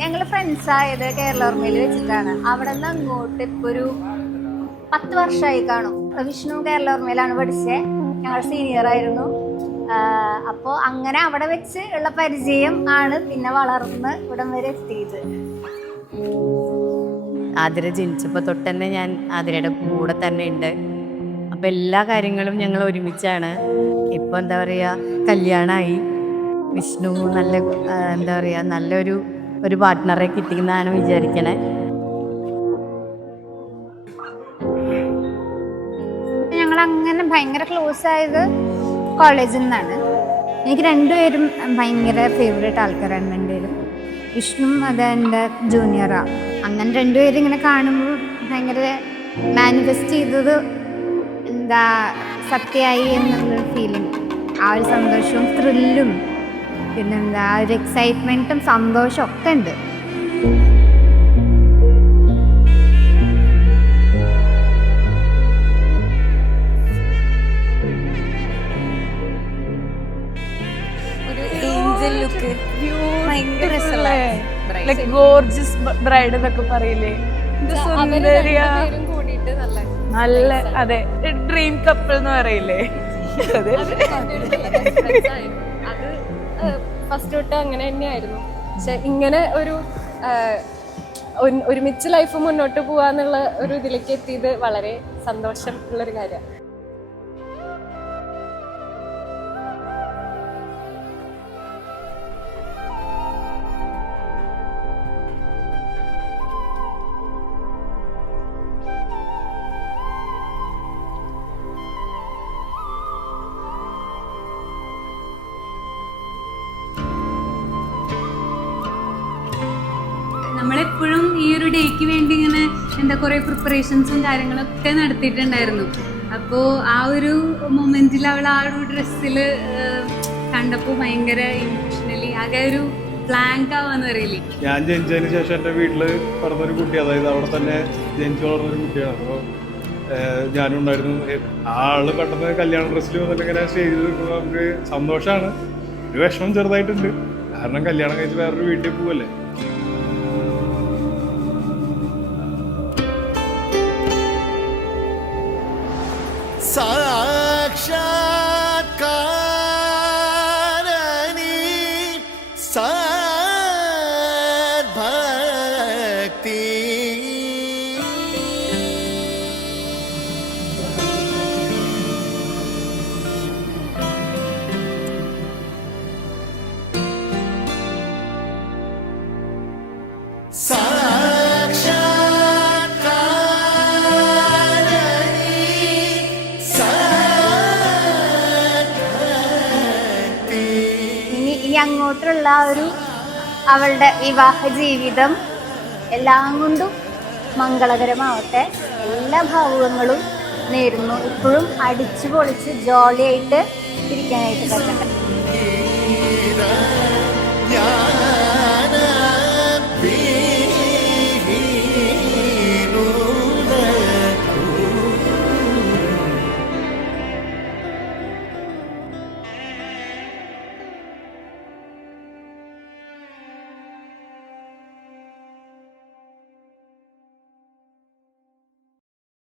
ഞങ്ങൾ ഫ്രണ്ട്സായത് കേരളോർമയിൽ വെച്ചിട്ടാണ്. അവിടെ നിന്ന് അങ്ങോട്ട് ഇപ്പൊ ഒരു 10 വർഷമായി കാണും. വിഷ്ണു കേരളോർമയിലാണ് പഠിച്ചത്, ഞങ്ങൾ സീനിയർ ആയിരുന്നു. അപ്പോൾ അങ്ങനെ അവിടെ വെച്ച് ഉള്ള പരിചയം ആണ് പിന്നെ വളർന്ന് ഇവിടം വരെ എത്തിയത്. ആതിര ജനിച്ചപ്പോൾ തൊട്ട് തന്നെ ഞാൻ ആതിരയുടെ കൂടെ തന്നെ ഉണ്ട്. അപ്പം എല്ലാ കാര്യങ്ങളും ഞങ്ങൾ ഒരുമിച്ചാണ്. ഇപ്പോൾ എന്താ പറയുക, കല്യാണമായി. വിഷ്ണു നല്ല എന്താ പറയുക, നല്ലൊരു പാർട്ട്ണറെ കിട്ടിയെന്നാണ് വിചാരിക്കണേ. ഞങ്ങൾ അങ്ങനെ ഭയങ്കര ക്ലോസ് ആയത് കോളേജിൽ നിന്നാണ്. എനിക്ക് രണ്ടുപേരും ഭയങ്കര ഫേവറേറ്റ് ആൾക്കാരാണ് രണ്ടുപേരും. വിഷ്ണു അത് എൻ്റെ ജൂനിയറാണ്. അങ്ങനെ രണ്ടുപേരും ഇങ്ങനെ കാണുമ്പോൾ ഭയങ്കര മാനിഫെസ്റ്റ് ചെയ്തത് എന്താ സത്യമായി എന്നുള്ളൊരു ഫീലിംഗ്. ആ ഒരു സന്തോഷവും ത്രില്ലും പിന്നെന്താ ഒരു എക്സൈറ്റ്മെൻറ്റും സന്തോഷവും ഒക്കെ ഉണ്ട്. ഗോർജിയസ് ബ്രൈഡ് എന്നൊക്കെ പറയില്ലേ, നല്ല അതെ ഡ്രീം കപ്പിൾ എന്ന് പറയില്ലേ. അത് ഫസ്റ്റ് തൊട്ട് അങ്ങനെ തന്നെയായിരുന്നു. പക്ഷെ ഇങ്ങനെ ഒരുമിച്ച് ലൈഫ് മുന്നോട്ട് പോവാന്നുള്ള ഒരു ഇതിലേക്ക് എത്തിയത് വളരെ സന്തോഷം ഉള്ളൊരു കാര്യമാണ്. നമ്മളെപ്പോഴും ഈ ഒരു ഡേക്ക് വേണ്ടി ഇങ്ങനെ എന്താ കുറേ പ്രിപ്പറേഷൻസും കാര്യങ്ങളൊക്കെ നടത്തിയിട്ടുണ്ടായിരുന്നു. അപ്പോൾ ആ ഒരു മൊമെന്റിൽ അവൾ ആ ഒരു ഡ്രസ്സിൽ കണ്ടപ്പോൾ ഭയങ്കര ഇമോഷണലി ആകെ ഒരു ബ്ലാങ്ക് ആവാന്ന് പറയില്ലേ. ഞാൻ ജനിച്ചതിന് ശേഷം എൻ്റെ വീട്ടിൽ പറഞ്ഞൊരു കുട്ടി, അതായത് അവിടെ തന്നെ ജനിച്ചു വളർന്നൊരു കുട്ടിയാണ്. അപ്പോൾ ഞാനും ഉണ്ടായിരുന്നു. ആള് പെട്ടെന്ന് കല്യാണ ഡ്രസ്സിൽ വന്നിട്ട് ഇങ്ങനെ സ്റ്റേജിൽ നിൽക്കുമ്പോൾ നമുക്ക് സന്തോഷമാണ്. ഒരു വിഷമം ചെറുതായിട്ടുണ്ട്, കാരണം കല്യാണം കഴിച്ച് വേറൊരു വീട്ടിൽ പോവല്ലേ. സാക്ഷാത്കാരണി സദ്ഭക്തി ഇനി അങ്ങോട്ടുള്ള ഒരു അവളുടെ വിവാഹ ജീവിതം എല്ലാം കൊണ്ടും മംഗളകരമാവട്ടെ. എല്ലാ ഭാവുകങ്ങളും നേരുന്നു. ഇപ്പോഴും അടിച്ചു പൊളിച്ച് ജോളിയായിട്ട് ഇരിക്കാനായിട്ട് പറ്റട്ടെ.